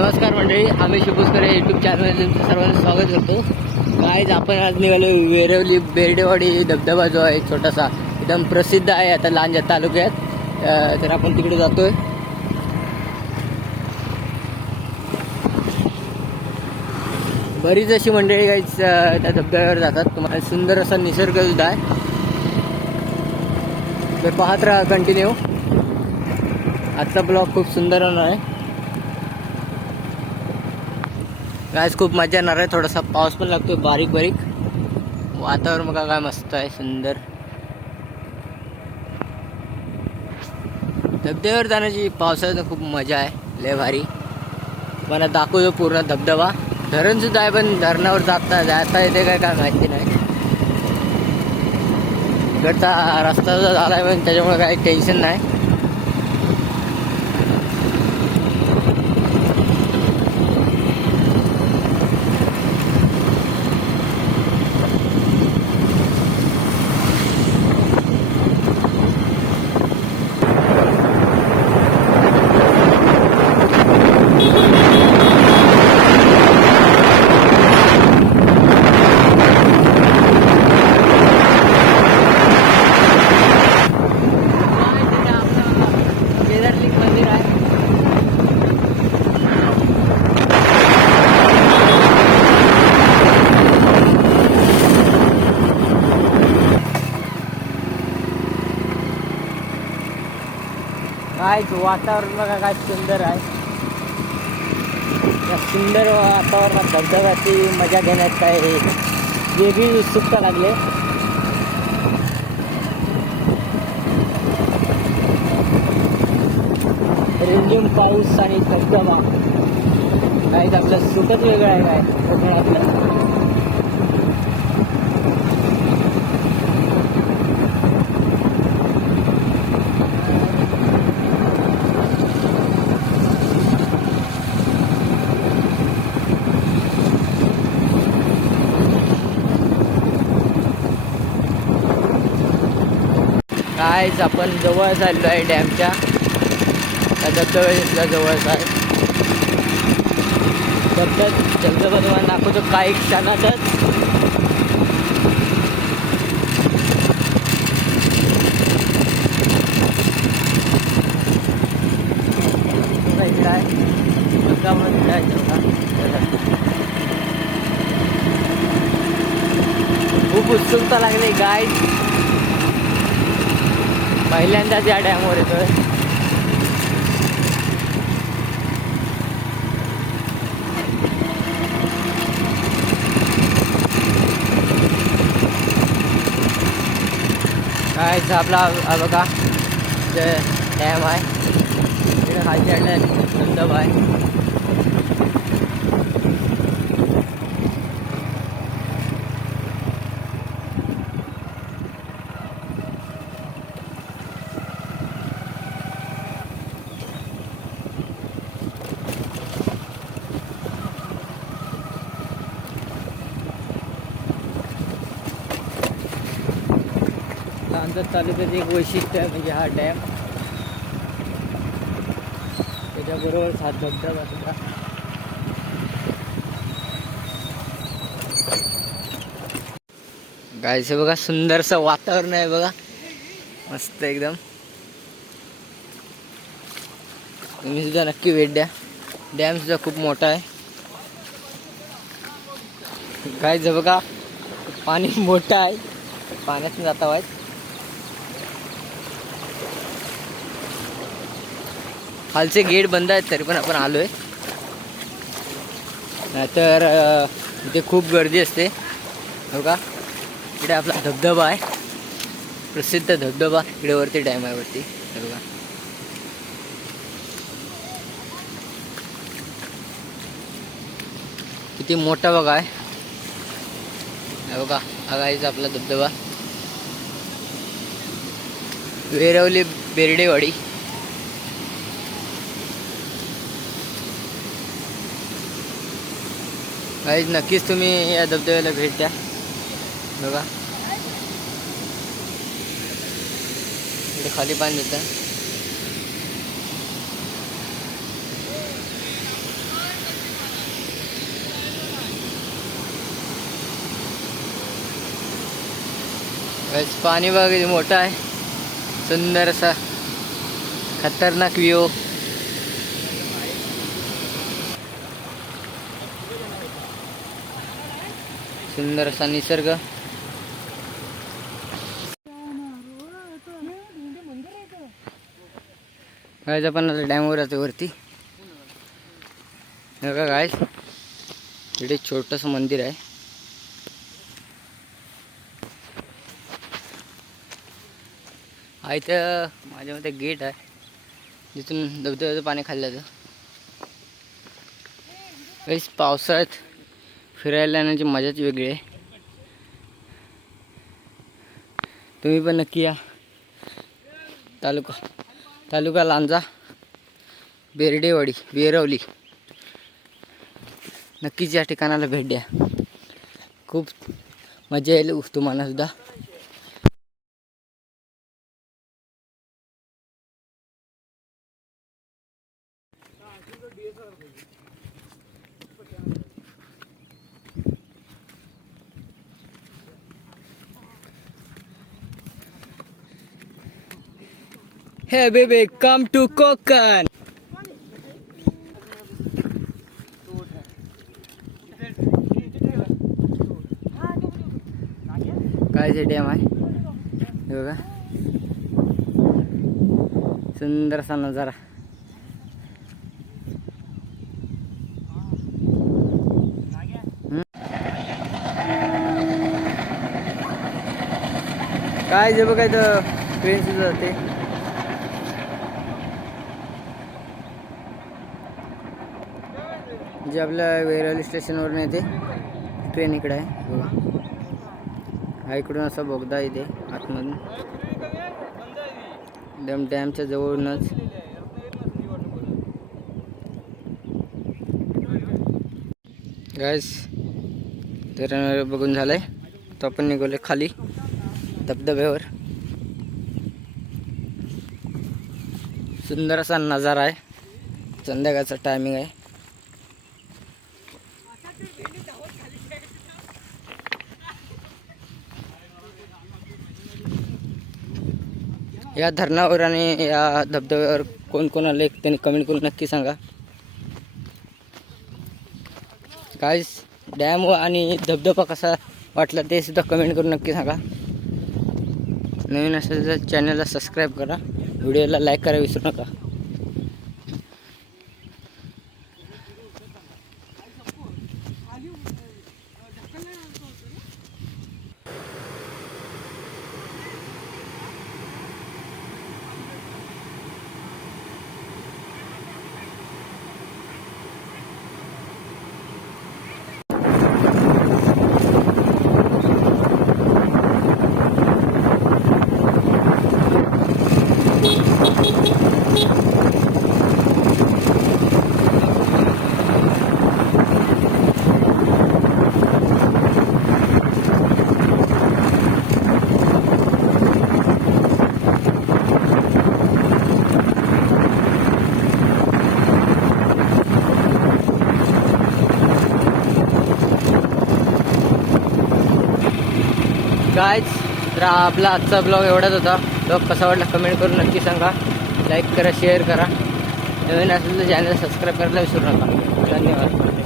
नमस्कार मंडळी आम्ही शिपूसकर यूट्यूब चॅनलमध्ये तुमचं सर्वांचं स्वागत करतो. आज आपण आज निघालो वेरवली बेर्डेवाडी धबधबा जो आहे छोटासा एकदम प्रसिद्ध आहे आता लांजा तालुक्यात. तर आपण तिकडे आहे बरीच अशी मंडळी काहीच त्या धबधब्यावर जातात. तुम्हाला सुंदर असा निसर्ग सुद्धा आहे. तर पाहत राहा कंटिन्यू आजचा ब्लॉग खूप सुंदर आहे. गायस खूप मजा येणार आहे. थोडासा पाऊस पण लागतोय बारीक बारीक. वातावरण बघा काय मस्त आहे सुंदर. धबधब्यावर जाण्याची पावसाळ्यात खूप मजा आहे लय भारी. मला दाखवतो पूर्ण धबधबा. धरण सुद्धा आहे पण धरणावर जाता जाता येते काय काय माहिती नाही. इकडचा रस्ता झाला आहे पण त्याच्यामुळे काही टेन्शन नाही केदारलिंग मंदिर आहे काय वातावरण बघा काय सुंदर आहे. या सुंदर वातावरणात धबधब्याची मजा घेण्यात काय वेगळी उत्सुकता लागले. रिमझिम पाऊस आणि धबधबा. काय आपलं सुखच वेगळं आहे काय. कोकणातलं कायच आपण जवळ चाललो आहे डॅमच्या. त्या धबधब्याच्या जवळच आहे धबधब धबधबा तुम्हाला दाखवतो काही क्षणातच. बघा आहे खूप उत्सुकता लागली गाय पहिल्यांदाच या डॅमवर येतोय. काय इथं आपला हा बघा इथे डॅम आहे इकडे खालच्या डॅम धबधबा आहे. लांजा तालुक्याचं एक वैशिष्ट्य आहे म्हणजे हा डॅम त्याच्याबरोबरच हा धबधबा सुद्धा गायचं बघा सुंदरसं वातावरण आहे बघा। मस्त एकदम। तुम्ही सुद्धा नक्की भेट द्या। डॅम सुद्धा खूप मोठा आहे. गायचं बघा, पाणी मोठं आहे. पाण्यातून जाता आहेत. खालचे गेट बंद आहेत तरी पण आपण आलो आहे नाहीतर इथे खूप गर्दी असते. हो का? इकडे आपला धबधबा आहे. प्रसिद्ध धबधबा इकडे वरती डॅम आहे वरती. हो बघा किती मोठा बघा आहे. हो बघा हा गाईचा आपला धबधबा. वेरवली बेर्डेवाडी. गाइज़ नक्कीच तुम्हें या धबधब्याला भेट दिया. बघा. खाली खाली देता देतं पानी बाग मोटा है सुंदर सा खतरनाक व्यू सुंदर असा निसर्ग. गायज आपण आता डॅमवर जातो वरती. हे बघा गायज इकडे छोटंसं मंदिर आहे. हा इथं माझ्या मते गेट आहे. जिथून धबधब्याचं पाणी खाल्लं जातं. पावसाळ्यात फिरायला येण्याची मजाच वेगळी आहे. तुम्ही पण नक्की या. तालुका तालुका लांजा बेर्डेवाडी बेरवली. नक्कीच या ठिकाणाला भेट द्या. खूप मजा येईल तुम्हाला हे Hey baby, come to Konkan. काय जे डॅम आहे. हो बघा. सुंदरसा नजारा. काय जे बघायचं ट्रेन सुद्धा जाते. जे आपल्या वेरवली स्टेशनवरून येते ट्रेन इकडे आहे बघा. हा इकडून असा बोगदा इथे आतमधून. डॅम डॅमच्या जवळूनच. गायस तर बघून झालं आहे तो आपण निघालो खाली धबधब्यावर. सुंदर असा नजारा आहे. संध्याकाळचा टायमिंग आहे. या धरणावर आणि या धबधब्यावर कोण कोण आले त्यांनी कमेंट करून नक्की सांगा. काय डॅम आणि धबधबा कसा वाटला ते सुद्धा कमेंट करून नक्की सांगा. नवीन असेल तर चॅनलला सबस्क्राईब करा. व्हिडिओला लाईक करा विसरू नका. गायच तर आपला आजचा ब्लॉग एवढाच होता. ब्लॉग कसा वाटला कमेंट करून नक्की सांगा. लाईक करा शेअर करा. नवीन असेल तर चॅनल सबस्क्राईब करायला विसरू नका. धन्यवाद.